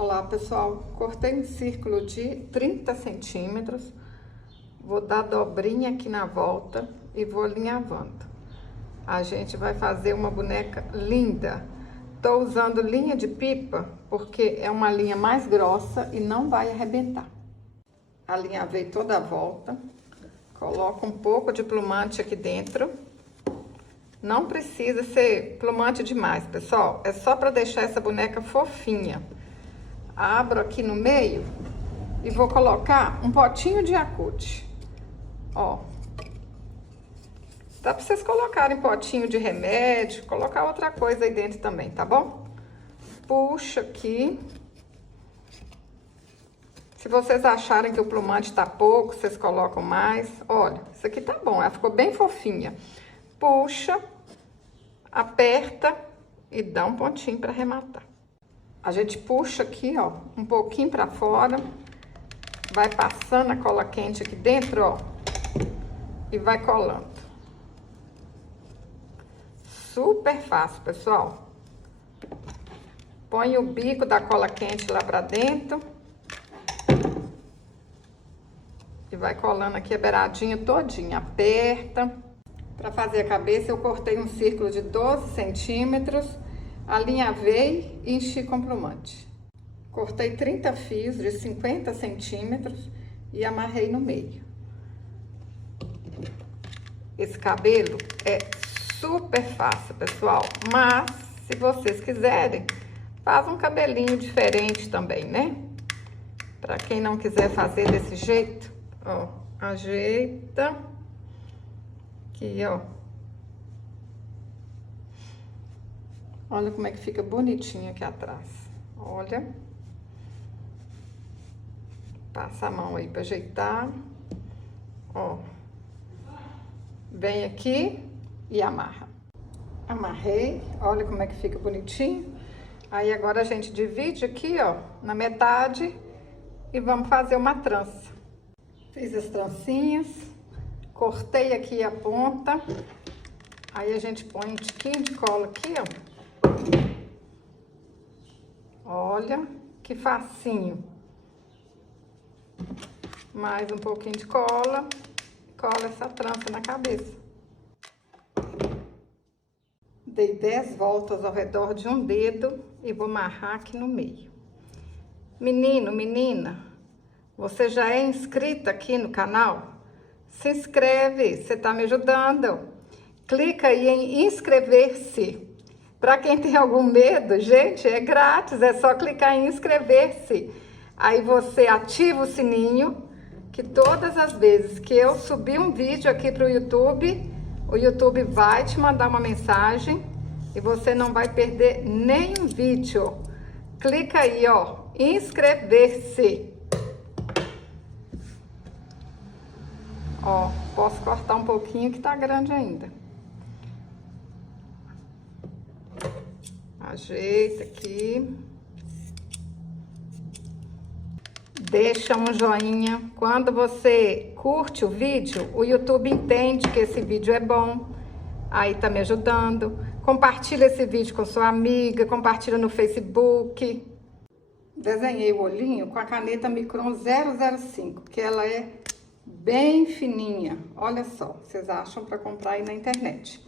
Olá pessoal, cortei um círculo de 30 centímetros, vou dar dobrinha aqui na volta e vou alinhavando. A gente vai fazer uma boneca linda. Tô usando linha de pipa porque é uma linha mais grossa e não vai arrebentar. Alinhavei toda a volta, coloco um pouco de plumante aqui dentro. Não precisa ser plumante demais, pessoal, é só para deixar essa boneca fofinha. Abro aqui no meio e vou colocar um potinho de Yakult. Ó, dá pra vocês colocarem potinho de remédio, colocar outra coisa aí dentro também, tá bom? Puxa aqui. Se vocês acharem que o plumante tá pouco, vocês colocam mais. Olha, isso aqui tá bom, ela ficou bem fofinha. Puxa, aperta e dá um pontinho pra arrematar. A gente puxa aqui, ó, um pouquinho pra fora, vai passando a cola quente aqui dentro, ó, e vai colando. Super fácil, pessoal. Põe o bico da cola quente lá pra dentro e vai colando aqui a beiradinha todinha, aperta. Pra fazer a cabeça eu cortei um círculo de 12 centímetros, alinhavei e enchi com plumante. Cortei 30 fios de 50 centímetros e amarrei no meio. Esse cabelo é super fácil, pessoal, mas se vocês quiserem, faz um cabelinho diferente também, né? Pra quem não quiser fazer desse jeito, ó, ajeita aqui, ó. Olha como é que fica bonitinho aqui atrás. Olha. Passa a mão aí pra ajeitar. Ó. Vem aqui e amarra. Amarrei. Olha como é que fica bonitinho. Aí agora a gente divide aqui, ó, na metade e vamos fazer uma trança. Fiz as trancinhas. Cortei aqui a ponta. Aí a gente põe um tiquinho de cola aqui, ó. Olha que facinho. Mais um pouquinho de cola. Cola essa trança na cabeça. Dei 10 voltas ao redor de um dedo e vou amarrar aqui no meio. Menino, menina, você já é inscrita aqui no canal? Se inscreve, você tá me ajudando. Clica aí em inscrever-se. Para quem tem algum medo, gente, é grátis, é só clicar em inscrever-se. Aí você ativa o sininho, que todas as vezes que eu subir um vídeo aqui para o YouTube vai te mandar uma mensagem e você não vai perder nenhum vídeo. Clica aí, ó, inscrever-se. Ó, posso cortar um pouquinho que tá grande ainda. Ajeita aqui. Deixa um joinha. Quando você curte o vídeo, o YouTube entende que esse vídeo é bom. Aí tá me ajudando. Compartilha esse vídeo com sua amiga, compartilha no Facebook. Desenhei o olhinho com a caneta Micron 005, que ela é bem fininha. Olha só, vocês acham para comprar aí na internet.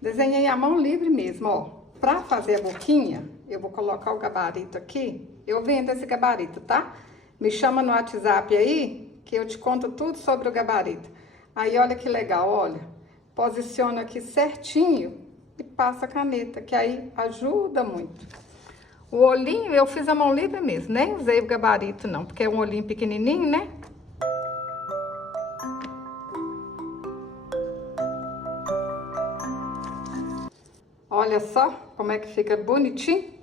Desenhei a mão livre mesmo, ó. Pra fazer a boquinha, eu vou colocar o gabarito aqui. Eu vendo esse gabarito, tá? Me chama no WhatsApp aí, que eu te conto tudo sobre o gabarito. Aí, olha que legal, olha. Posiciona aqui certinho e passa a caneta, que aí ajuda muito. O olhinho, eu fiz a mão livre mesmo, nem usei o gabarito não, porque é um olhinho pequenininho, né? Olha só como é que fica bonitinho.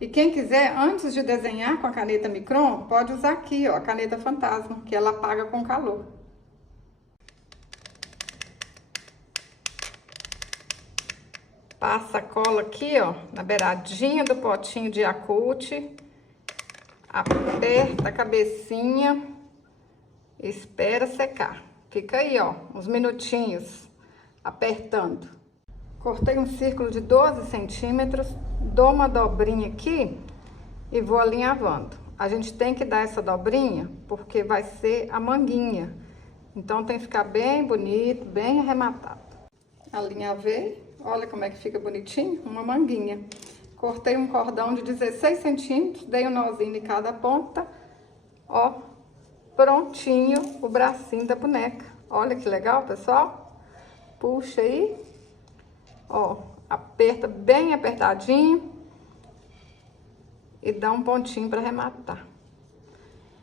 E quem quiser, antes de desenhar com a caneta Micron, pode usar aqui, ó, a caneta Fantasma, que ela apaga com calor. Passa a cola aqui, ó, na beiradinha do potinho de Yakult. Aperta a cabecinha. Espera secar. Fica aí, ó, uns minutinhos apertando. Cortei um círculo de 12 centímetros, dou uma dobrinha aqui e vou alinhavando. A gente tem que dar essa dobrinha porque vai ser a manguinha. Então tem que ficar bem bonito, bem arrematado. Alinhavei, olha como é que fica bonitinho, uma manguinha. Cortei um cordão de 16 centímetros, dei um nozinho em cada ponta, ó, prontinho o bracinho da boneca. Olha que legal, pessoal. Puxa aí, ó, aperta bem apertadinho e dá um pontinho para arrematar.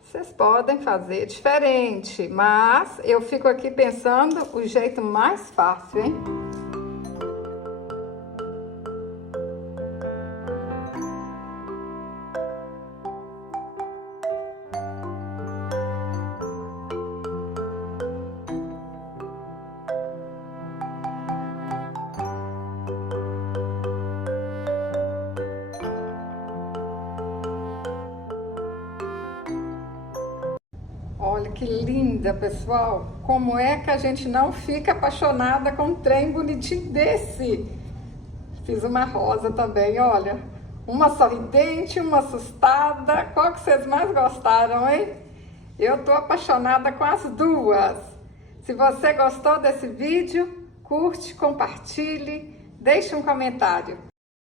Vocês podem fazer diferente, mas eu fico aqui pensando o jeito mais fácil, hein? Olha que linda, pessoal! Como é que a gente não fica apaixonada com um trem bonitinho desse? Fiz uma rosa também, olha. Uma sorridente, uma assustada. Qual que vocês mais gostaram, hein? Eu tô apaixonada com as duas. Se você gostou desse vídeo, curte, compartilhe, deixe um comentário.